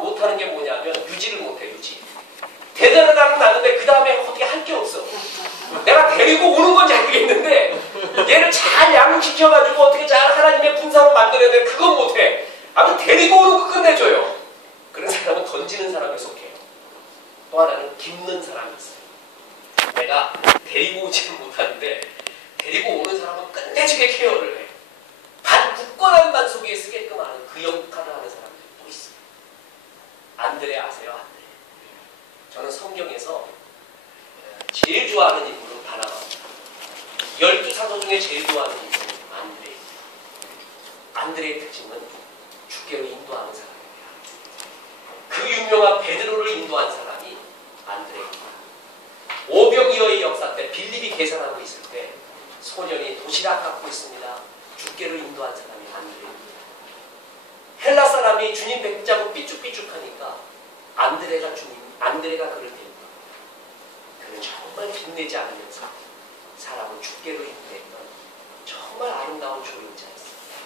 사람은 못하는 게 뭐냐면 유지를 못해. 유지. 대단한 나는 나는데 그 다음에 어떻게 할 게 없어. 내가 데리고 오는 건지 알겠는데 얘를 잘 양육시켜가지고 어떻게 잘 하나님의 분사로 만들어야 돼. 그건 못해. 아무튼 데리고 오는 거 끝내줘요. 그런 사람은 던지는 사람에 속해요. 또 하나는 깁는 사람이 있어요. 내가 데리고 오지는 못하는데 데리고 오는 사람은 끝내주게 케어를 해. 굳건한 반 속에 쓰게끔 하는 그 역할을 하는 사람들이 또 있어요. 안드레 아세요? 안드레. 저는 성경에서 제일 좋아하는 인물은 바나바입니다. 12사도 중에 제일 좋아하는 인물은 안드레입니다. 안드레의 특징은 주께로 인도하는 사람입니다. 그 유명한 베드로를 인도한 사람이 안드레입니다. 오병이어의 역사 때 빌립이 계산하고 있을 때 소년이 도시락 갖고 있습니다. 주께로 인도한 사람이 안드레입니다. 헬라 사람이 주님 뵙자고 삐죽삐죽하니까 안드레가 그를 데리고 그는 정말 빛내지 않으면서 사람을 주께로 인도했던 정말 아름다운 조인자였습니다.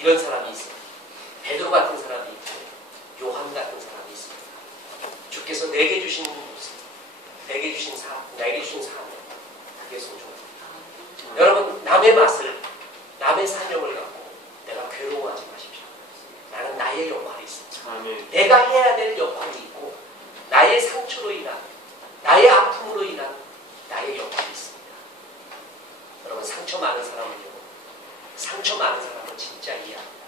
이런 사람이 있어요. 베드로 같은 사람이 있고 요한 같은 사람이 있습니다. 주께서 내게 주신 모습, 내게 주신 사명, 그게 소중합니다. 여러분, 남의 맛을, 남의 사명을 갖고 내가 괴로워하지 마십시오. 나는 나의 역할이 있습니다. 아멘. 내가 해야 될 역할이 있고 나의 상처로 인한, 나의 아픔으로 인한 나의 역할이 있습니다. 여러분, 상처 많은 사람은요, 상처 많은 사람은 진짜 이해합니다.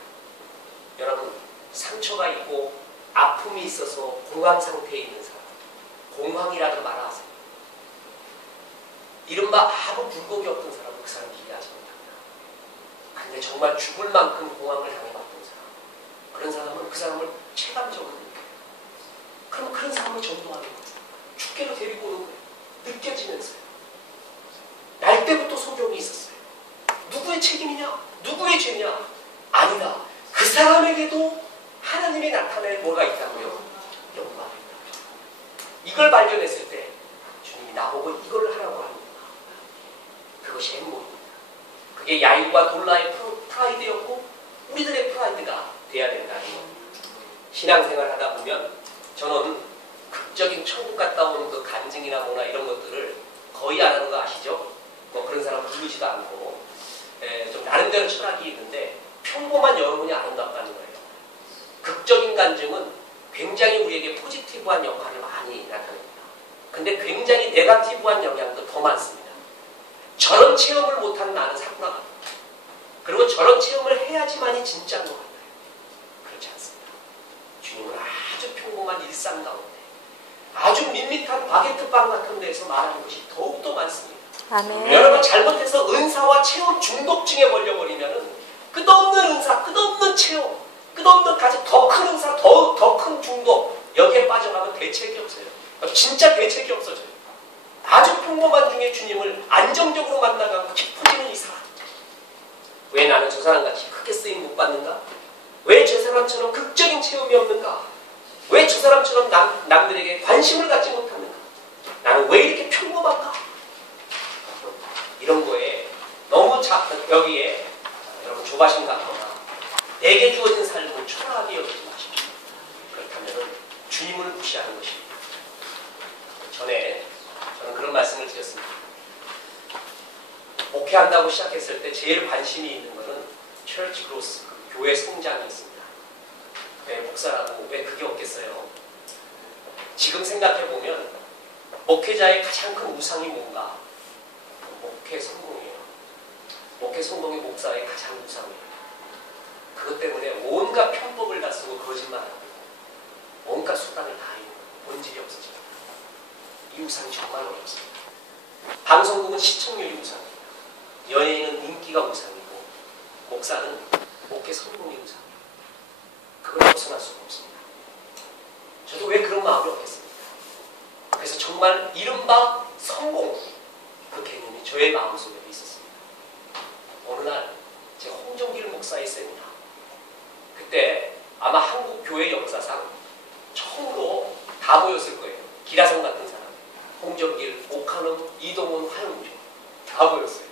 여러분, 상처가 있고 아픔이 있어서 공황 상태에 있는 사람, 공황이라는 말을 아세요? 이른바 아무 굴곡이 없던 사람은 그 사람 이해하지 못합니다. 근데 정말 죽을 만큼 공황을 당해봤던 사람, 그런 사람은 그 사람을 체감적으로 느껴요. 그럼 그런 사람을 전도하는 거예요. 주께로 데리고 오는 거예요. 느껴지면서요. 날 때부터 소경이 있었어요. 누구의 책임이냐? 누구의 죄냐? 아니다. 그 사람에게도 하나님이 나타낼 뭐가 있다고요? 영광이 있다. 이걸 발견했을 때 주님이 나보고 이걸 하라고 합니다. 그것이 행복입니다. 그게 야인과 돌라의 프라이드였고 우리들의 프라이드가 돼야 된다는 겁니다. 신앙생활 하다 보면 저는 극적인 천국 갔다 오는 그 간증이나 뭐나 이런 것들을 거의 안 하는 거 아시죠? 뭐 그런 사람 부르지도 않고 좀 나름대로 철학이 있는데 평범한 여러분이 아름답다는 거예요. 극적인 간증은 굉장히 우리에게 포지티브한 역할을 많이 나타냅니다. 근데 굉장히 네거티브한 영향도 더 많습니다. 저런 체험을 못하는 나는 사구나 같아요. 그리고 저런 체험을 해야지만이 진짜인 것 같아요. 그렇지 않습니다. 주님은 아주 평범한 일상 가운데 아주 밋밋한 바게트빵 같은 데서 말하는 것이 더욱더 많습니다. 아멘. 여러분, 잘못해서 은사와 체험 중독증에 걸려버리면 끝없는 은사, 끝없는 체험, 끝없는 가지 더 큰 은사, 더 큰 중독, 여기에 빠져가면 대책이 없어요. 진짜 대책이 없어져요. 아주 평범한 중에 주님을 안정적으로 만나가고 깊어지는 이 사람. 왜 나는 저 사람같이 크게 쓰임 못 받는가? 왜 저 사람처럼 극적인 체험이 없는가? 왜 저 사람처럼 남들에게 관심을 갖지 못하는가? 나는 왜 이렇게 평범한가? 이런 거에 너무 여기에 여러분 조바심 갖거나 내게 주어진 삶을 초라하게 여기지 마십시오. 그렇다면 주님을 무시하는 것입니다. 전에 저는 그런 말씀을 드렸습니다. 목회한다고 시작했을 때 제일 관심이 있는 것은 처치 그로스, 교회 성장이었습니다. 왜 목사라고 왜 그게 없겠어요? 지금 생각해보면 목회자의 가장 큰 우상이 뭔가? 목회 성공이에요. 목회 성공이 목사의 가장 우상이에요. 그것 때문에 온갖 편법을 다 쓰고 거짓말하고 온갖 수단을 다 해요. 본질이 없어집니다. 이 우상이 정말 어렵습니다. 방송국은 시청률이 우상이에요. 연예인은 인기가 우상이고 목사는 목회 성공이 우상이에요. 그걸 벗어날 수가 없습니다. 저도 왜 그런 마음이 없겠습니까? 그래서 정말 이른바 성공, 그 개념이 저의 마음속에도 있었습니다. 어느 날 제 홍정길 목사의 세미나, 그때 아마 한국 교회 역사상 처음으로 다 모였을 거예요. 기라성 같은 사람, 홍정길, 오카노, 이동훈, 화영주 다 모였어요.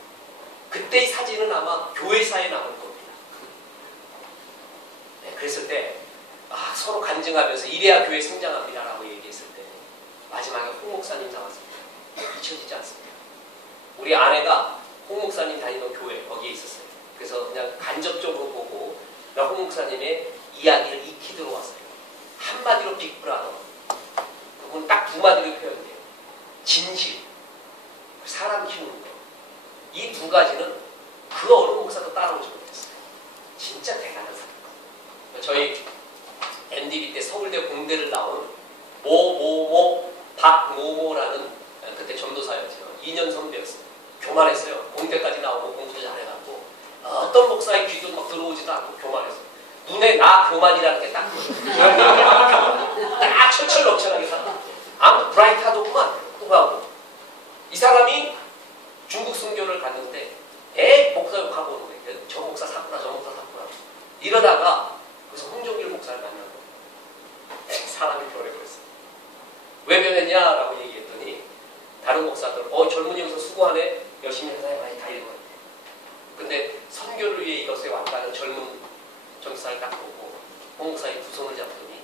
그때 이 사진은 아마 교회사에 남을 겁니다. 네, 그랬을 때 서로 간증하면서 이래야 교회 성장합니다라고 얘기했을 때 마지막에 홍 목사님 나왔습니다. 잊혀지지 않습니다. 우리 아내가 홍 목사님 다니던 교회 거기에 있었어요. 그래서 그냥 간접적으로 보고 홍 목사님의 이야기를 익히 들어왔어요. 한마디로 빅브라더. 그건 딱 두 마디로 표현돼요. 진실, 사람 키우는 거. 이 두 가지는 그 어느 목사도 따라오지 못했어요. 진짜 대단한 사람. 저희 MDB 때 서울대 공대를 나온 박모모라는 그때 전도사였죠. 2년 선배였어요. 교만했어요. 공대까지 나오고 공부도 잘해갖고 어떤 목사의 귀도 막 들어오지도 않고 교만했어요. 눈에 나 교만이라는 게 딱 딱 철철 넘쳐나게 살아. 아무 브라이트하더구만 또하고 이 사람이 중국 순교를 갔는데 목사 욕하고 오는 거예요. 저 목사 사꾸라 저 목사 사꾸라 이러다가 그래서 홍종길 목사를 만나고 사람이 변해버렸어요. 왜 변했냐라고 얘기했더니 다른 목사들 젊은이 여기서 수고하네 열심히 회사에 많이 다니는 것 같아. 근데 선교를 위해 이것에 왔다는 젊은 전사를 딱 보고 홍 목사의 두 손을 잡더니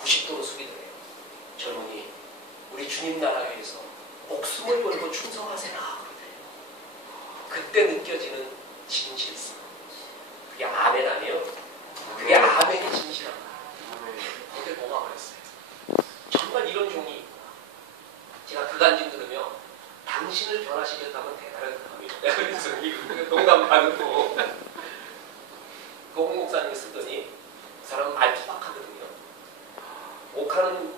90도로 숙이더래요. 젊은이 우리 주님 나라 위해서 목숨을 걸고 충성하세나. 그때 느껴지는 진실성. 그게 아멘 아니에요? 그게 아멘이 진실한 거야. 그때 뭐가 그랬어요. 정말 이런 종이 제가 그 간증 들으며 당신을 변화시켰다면 대단한 사람이에요. 그래서 농담 반고 그 홍 목사님이 쓰더니 그 사람은 말 투박하거든요. 옥하는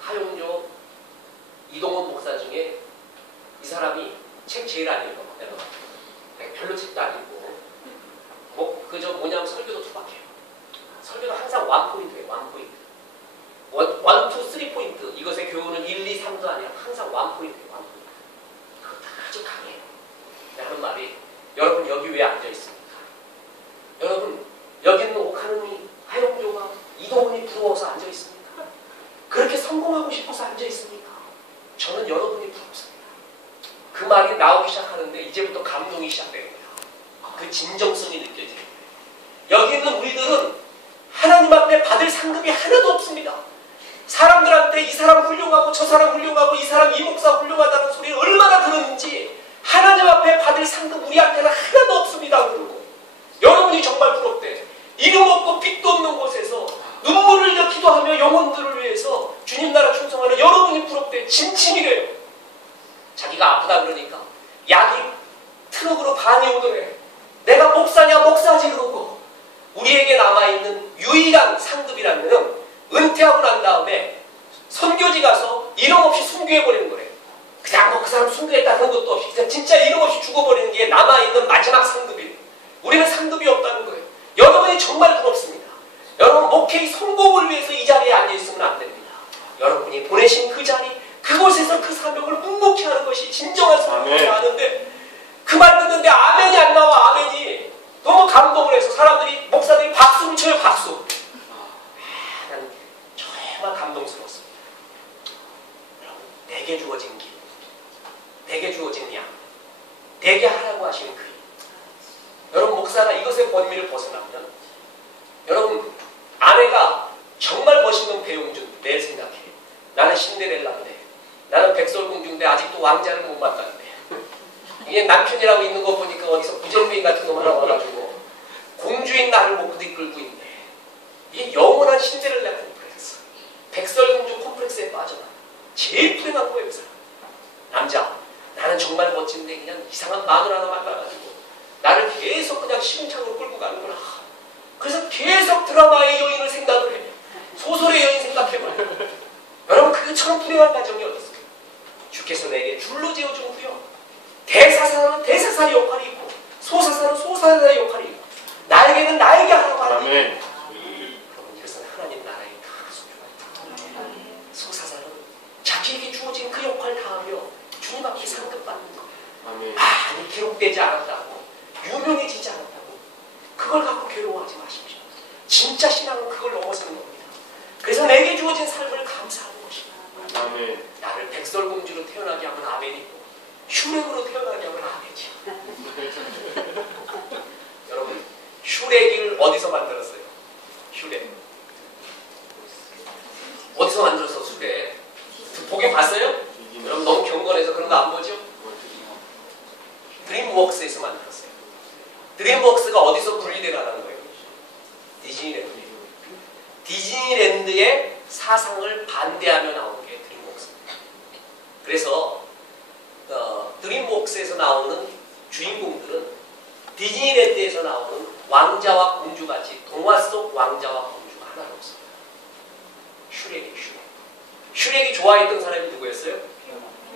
하용조 이동원 목사 중에 이 사람이 책 제일 안 읽어. 별로 책도 안 읽고 그저 뭐냐면 설교도 투박해요. 설교도 항상 원포인트예요. 원포인트. 1, 2, 3포인트. 이것의 교훈은 1, 2, 3도 아니라 항상 원포인트예요. 원포인트. 그거 아주 강해요. 하는 말이 여러분 여기 왜 앉아있습니까? 여러분 여기 있는 옥하는 하용조가 이동훈이 부러워서 앉아있습니까? 그렇게 성공하고 싶어서 앉아있습니까? 저는 여러분이 부럽습니다. 그 말이 나오기 시작하는데 이제부터 감동이 시작되는 거예요. 그 진정성이 느껴지는 거예요. 여기 있는 우리들은 하나님 앞에 받을 상급이 하나도 없습니다. 사람들한테 이 사람 훌륭하고 저 사람 훌륭하고 이 사람 이 목사 훌륭하다는 소리를 얼마나 들었는지 하나님 앞에 받을 상급 우리한테는 하나도 없습니다. 그러고 여러분이 정말 부럽대. 이름 없고 빛도 없는 곳에서 눈물을 흘려 기도하며 영혼들을 위해서 주님 나라 충성하는 여러분이 부럽대. 진심이래요. 자기가 아프다 그러니까 약이 트럭으로 반이 오더래. 내가 목사냐 목사지 그러고 우리에게 남아있는 유일한 상급이라면 은퇴하고 난 다음에 선교지 가서 이름 없이 순교해버리는 거래. 그냥 그 사람 순교했다는 것도 없이 그냥 진짜 이름 없이 죽어버리는 게 남아있는 마지막 상급이에요. 우리는 상급이 없다는 거예요. 여러분이 정말 부럽습니다. 여러분 목회의 성공을 위해서 이 자리에 앉아있으면 안 됩니다. 여러분이 보내신 그 자리 그곳에서 그 사명을 묵묵히 하는 것이 진정한 사명을 하는데 그 말 듣는데 아멘이 안 나와. 아멘이 너무 감동을 해서 사람들이 목사들이 박수를 쳐요. 박수. 난 정말 감동스러웠습니다. 여러분 내게 주어진 길, 내게 주어진 양, 내게 하라고 하신 그 일. 여러분 목사가 이것의 권위를 벗어나면 여러분 아내가 정말 멋있는 배용준 내일 생각해. 나는 신데렐라인데 나는 백설공주인데 아직도 왕자를 못 만났는데 이게 남편이라고 있는 거 보니까 어디서 부정부인 같은 놈 하나 와가지고 공주인 나를 못 이끌고 있네. 이게 영원한 신데렐라 콤플렉스. 백설공주 콤플렉스에 빠져나. 제일 불행한 거예요. 그 사람. 남자. 나는 정말 멋진데 그냥 이상한 마늘 하나 만나가지고 나를 계속 그냥 시궁창으로 끌고 가는구나. 그래서 계속 드라마의 여인을 생각을 해. 소설의 여인 생각해봐요. 여러분 그처럼 불행한 가정이 어딨어요? 주께서 내게 줄로 지어준 후요. 대사사는 대사사의 역할이 있고 소사사는 소사사의 역할이 있고 나에게는 나에게 하라고 하는 일. 그럼 이것은 하나님 나라의 다 소중한 일. 소사사는 자기에게 주어진 그 역할 다하며 주님 앞에 상급받는 거. 아니 기록되지 않았다고 유명해지지 않았다고 그걸 갖고 괴로워하지 마십시오. 진짜 신앙은 그걸 넘어서는 겁니다. 그래서 내게 주어진 삶을 감사하는 것입니다. 나를 백설공주로 태어나게 하면 아멘이고 슈렉으로 태어나게 하면 아멘이죠. 여러분 슈렉을 어디서 만들었어요? 슈렉 어디서 만들어서 수대? 보긴 봤어요? 여러분 너무 경건해서 그런 거 안 보죠? 드림웍스에서 만들었어요. 드림웍스가 어디서 분리되라는 거예요? 디즈니랜드예요. 디즈니랜드의 사상을 반대하며 나온 게 드림웍스입니다. 그래서 드림웍스에서 나오는 주인공들은 디즈니랜드에서 나오는 왕자와 공주같이 동화 속 왕자와 공주가 하나도 없습니다. 슈렉이 슈렉이 좋아했던 사람이 누구였어요?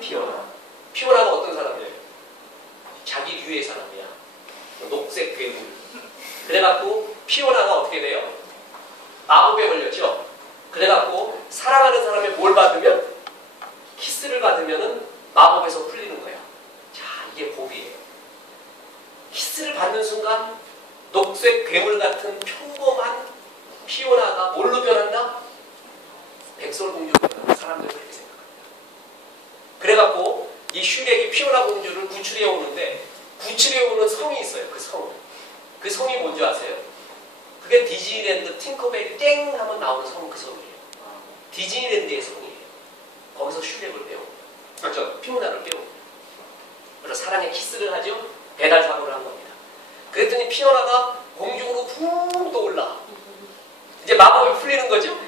피오나. 피오나가 어떤 사람이에요? 자기 류의 사람이야. 녹색 괴물. 그래갖고 피오나가 어떻게 돼요? 마법에 걸렸죠. 그래갖고 사랑하는 사람이 뭘 받으면? 키스를 받으면은 마법에서 풀리는 거야. 자, 이게 법이에요. 키스를 받는 순간 녹색 괴물 같은 평범한 피오나가 뭘로 변한다? 백설공주로 변한다. 사람들이 그렇게 생각합니다. 그래갖고 이 슈렉이 피오나 공주를 구출해 오는데 구출해 오는 성이 있어요. 그 성. 그 성이 뭔지 아세요? 그게 디즈니랜드 팅커벨이 땡 하면 나오는 성 그 성이에요. 디즈니랜드의 성이에요. 거기서 슈렉을 배웁니다. 그렇죠. 피오나를 배웁니다. 그래서 사랑의 키스를 하죠. 배달 사고를 한 겁니다. 그랬더니 피오나가 공중으로 푹 떠올라. 이제 마법이 풀리는 거죠.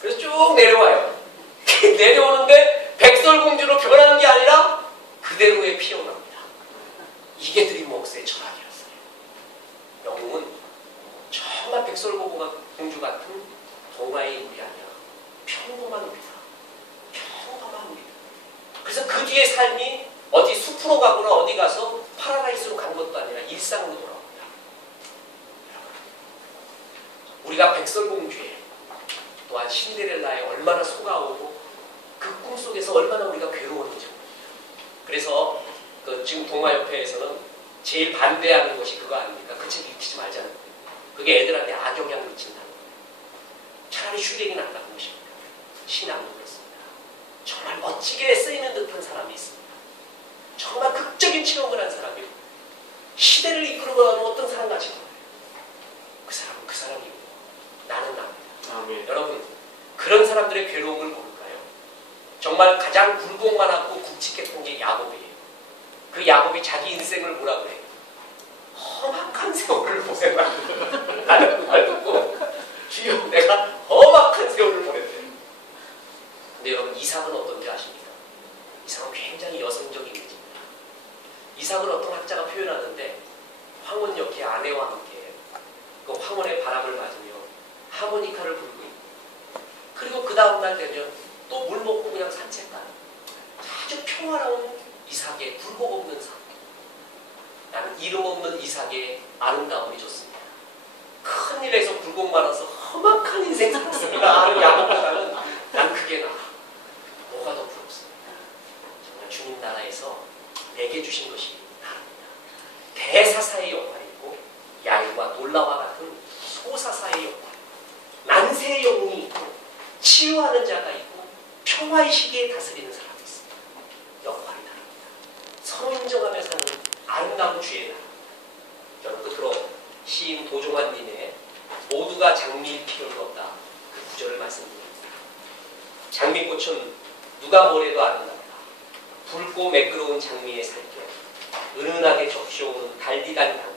그래서 쭉 내려와요. 내려오는데 백설공주로 변하는 게 아니라 그대로의 피오나입니다. 이게 드림웍스의 철학이었어요. 영웅은 정말 백설공주 같은 동화의 인물이 아니라 평범한 우리다. 평범한 우리다. 그래서 그 뒤에 삶이 어디 숲으로 가거나 어디 가서 파라다이스로 간 것도 아니라 일상으로 돌아옵니다. 우리가 백설공주에 또한 신데렐라에 얼마나 속아오고 그 꿈속에서 얼마나 우리가 괴로웠는지 모릅니다. 그래서 지금 동화협회에서는 제일 반대하는 것이 그거 아닙니까? 그 책 읽히지 말자는 거예요. 그게 애들한테 악영향을 미친다는 거예요. 차라리 슈렉이 낫다는 것입니다. 신앙도 그렇습니다. 정말 멋지게 쓰이는 듯한 사람이 있습니다. 정말 극적인 체험을 한 사람이고 시대를 이끌어가는 어떤 사람 같이 보여요. 그 사람은 그 사람이고 나는 납니다. 아멘. 여러분 그런 사람들의 괴로움을 모를까요? 정말 가장 굴곡만하고 굵직했던 게 야곱이에요. 그 야곱이 자기 인생을 뭐라 그래요? 험악한 세월을 보내라. 나는 그 말 듣고 주여 내가 험악한 세월을 보냈대요. 근데 여러분 이삭은 어떤지 아십니까? 이삭은 굉장히 여성적인 이미지입니다. 이삭을 어떤 학자가 표현하는데 황혼 옆에 아내와 함께 그 황혼의 바람을 맞으며 하모니카를 불고 있고 그리고 그 다음날 되면 또 물 먹고 그냥 산책하는 아주 평화로운 이삭의 굴곡 없는 삶. 나는 이름 없는 이삭의 아름다움이 좋습니다. 큰 일에서 굴곡 많아서 험악한 인생 살았습니다 하는 야곱보다는 난 그게 나아. 뭐가 더 부럽습니다. 정말 주님 나라에서 내게 주신 것이 나랍니다. 대사사의 역할이 있고 야일과 놀라와 같은 소사사의 역할, 난세의 영웅이 있고 치유하는 자가 있고 평화의 시기에 다스리는 사람이 있습니다. 역할이 다릅니다. 서로 인정하며 사는 아름다운 주의 나라. 저는 끝으로 시인 도종환님의 모두가 장미일 필요는 없다 그 구절을 말씀드립니다. 장미꽃은 누가 뭐래도 아름답다. 붉고 매끄러운 장미의 살결, 은은하게 적셔오는 달디단 향기,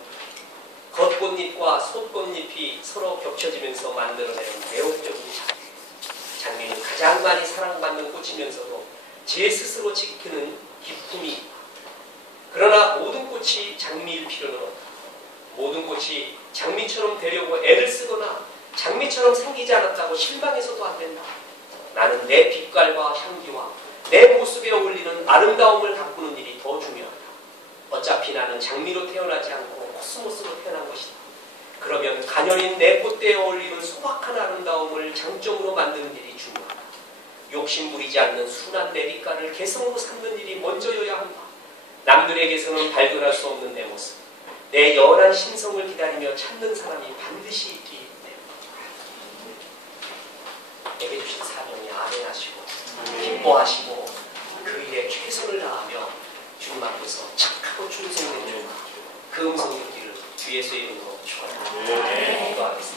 겉꽃잎과 속꽃잎이 서로 겹쳐지면서 만들어내는 매혹적인 장미. 장미는 가장 많이 사랑받는 꽃이면서도 제 스스로 지키는 기품이 있다. 그러나 모든 꽃이 장미일 필요는 없다. 모든 꽃이 장미처럼 되려고 애를 쓰거나 장미처럼 생기지 않았다고 실망해서도 안 된다. 나는 내 빛깔과 향기와 내 모습에 어울리는 아름다움을 가꾸는 일이 더 중요하다. 어차피 나는 장미로 태어나지 않고 코스모스로 태어난 것이다. 그러면 가녀린 내 꽃대에 어울리는 소박한 아름다움을 장점으로 만드는 일이 중요하다. 욕심 부리지 않는 순한 내 빛깔을 개성으로 삼는 일이 먼저여야 한다. 남들에게서는 발견할 수 없는 내 모습, 내 연한 심성을 기다리며 찾는 사람이 반드시 있기 때문에 내게 주신 사명이 아멘하시고 기뻐하시고 그 일에 최선을 다하며 주님 앞에서 착하고 충성된 그 음성을 듣기를 주 예수의 이름으로 축원합니다. 기도하겠습니다.